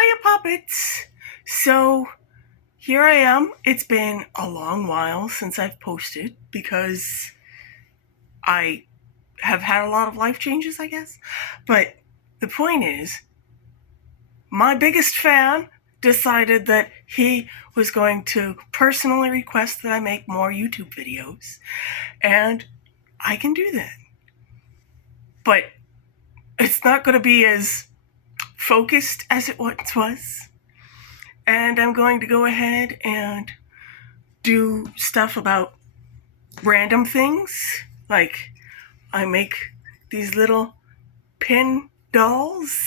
Hiya, puppets! So, here I am. It's been a long while since I've posted because I have had a lot of life changes, I guess. But the point is, my biggest fan decided that he was going to personally request that I make more YouTube videos. And I can do that. But it's not going to be as focused as it once was. And I'm going to go ahead and do stuff about random things. Like, I make these little pin dolls,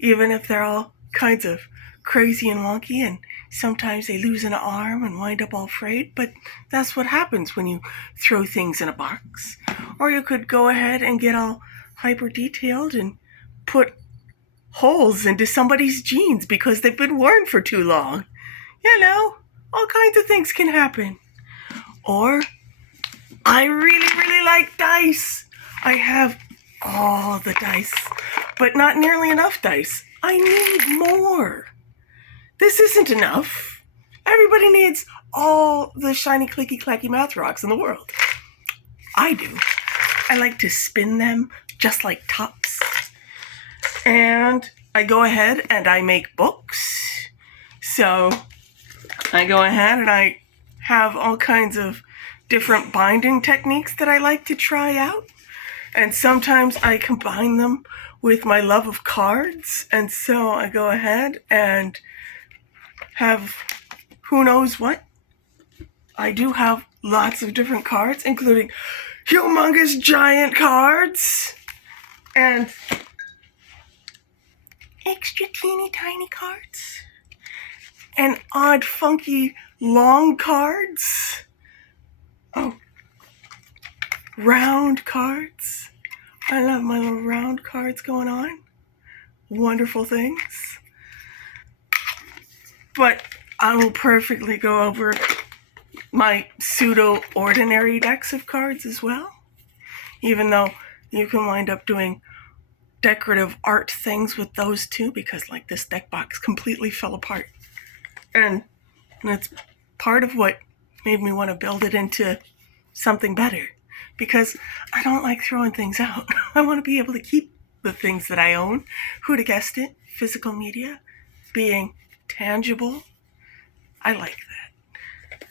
even if they're all kinds of crazy and wonky, and sometimes they lose an arm and wind up all frayed, but that's what happens when you throw things in a box. Or you could go ahead and get all hyper detailed and put holes into somebody's jeans because they've been worn for too long. You know, all kinds of things can happen. Or I really like dice. I have all the dice, but not nearly enough dice. I need more. This isn't enough. Everybody needs all the shiny clicky clacky math rocks in the world. I do. I like to spin them just like tops. And I go ahead and I make books. So I go ahead and I have all kinds of different binding techniques that I like to try out. And sometimes I combine them with my love of cards. And so I go ahead and have who knows what. I do have lots of different cards, including humongous giant cards and extra teeny tiny cards and odd funky long cards. Oh, round cards. I love my little round cards going on. Wonderful things. But I will perfectly go over my pseudo-ordinary decks of cards as well. Even though you can wind up doing decorative art things with those too, because like this deck box completely fell apart. And it's part of what made me want to build it into something better, because I don't like throwing things out. I want to be able to keep the things that I own. Who'd have guessed it? Physical media being tangible. I like that.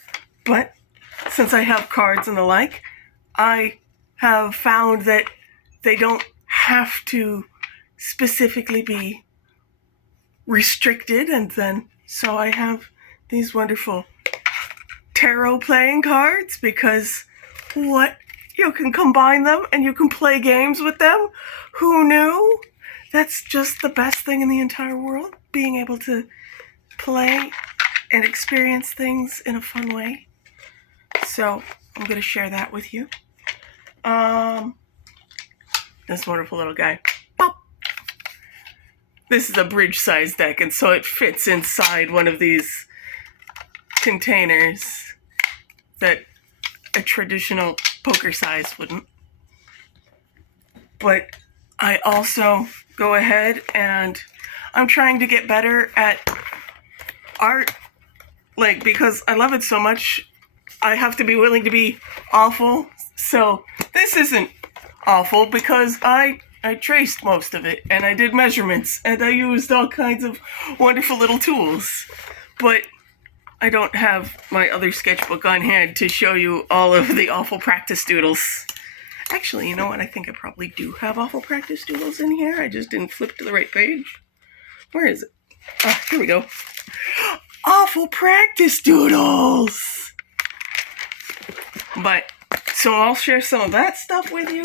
But since I have cards and the like, I have found that they don't have to specifically be restricted, and then so I have these wonderful tarot playing cards, because what? You can combine them and you can play games with them. Who knew? That's just the best thing in the entire world, being able to play and experience things in a fun way. So I'm going to share that with you. This wonderful little guy. Pop. This is a bridge size deck, and so it fits inside one of these containers that a traditional poker size wouldn't. But I also go ahead and I'm trying to get better at art, like, because I love it so much, I have to be willing to be awful. So this isn't awful because I traced most of it, and I did measurements, and I used all kinds of wonderful little tools. But I don't have my other sketchbook on hand to show you all of the awful practice doodles. Actually, you know what? I think I probably do have awful practice doodles in here. I just didn't flip to the right page. Where is it? Ah, here we go. Awful practice doodles! But, so I'll share some of that stuff with you.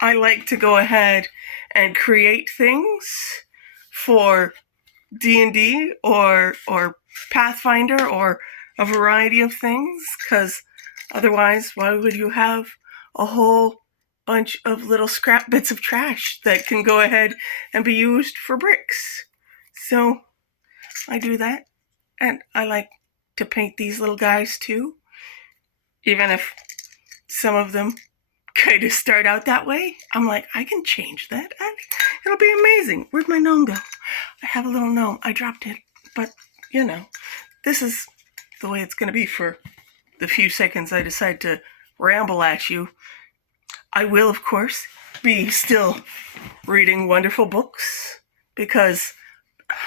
I like to go ahead and create things for D&D or Pathfinder or a variety of things, because otherwise, why would you have a whole bunch of little scrap bits of trash that can go ahead and be used for bricks? So I do that, and I like to paint these little guys too, even if some of them kind of start out that way. I'm like, I can change that. It'll be amazing. Where'd my gnome go? I have a little gnome. I dropped it. But, this is the way it's going to be for the few seconds I decide to ramble at you. I will, of course, be still reading wonderful books because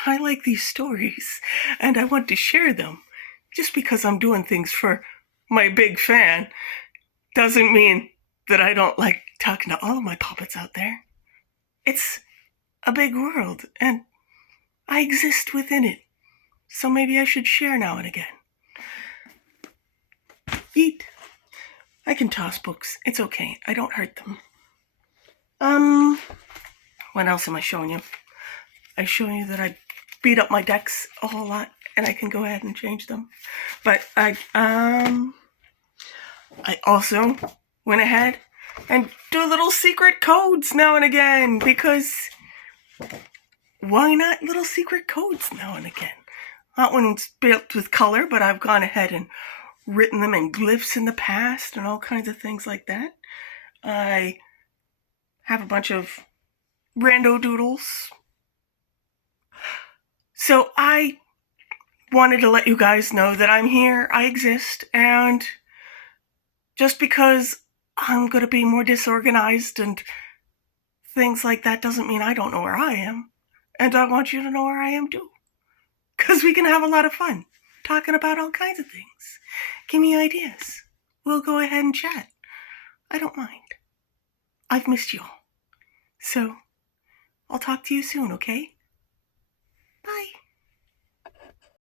I like these stories and I want to share them. Just because I'm doing things for my big fan doesn't mean that I don't like talking to all of my puppets out there. It's a big world and I exist within it. So maybe I should share now and again. Eat. I can toss books. It's okay. I don't hurt them. What else am I showing you? I'm showing you that I beat up my decks a whole lot and I can go ahead and change them. But I also went ahead and do little secret codes now and again because why not little secret codes now and again? That one's built with color, but I've gone ahead and written them in glyphs in the past and all kinds of things like that. I have a bunch of rando doodles. So I wanted to let you guys know that I'm here, I exist, and just because I'm going to be more disorganized and things like that doesn't mean I don't know where I am. And I want you to know where I am too. Because we can have a lot of fun talking about all kinds of things. Give me ideas. We'll go ahead and chat. I don't mind. I've missed you all. So, I'll talk to you soon, okay? Bye.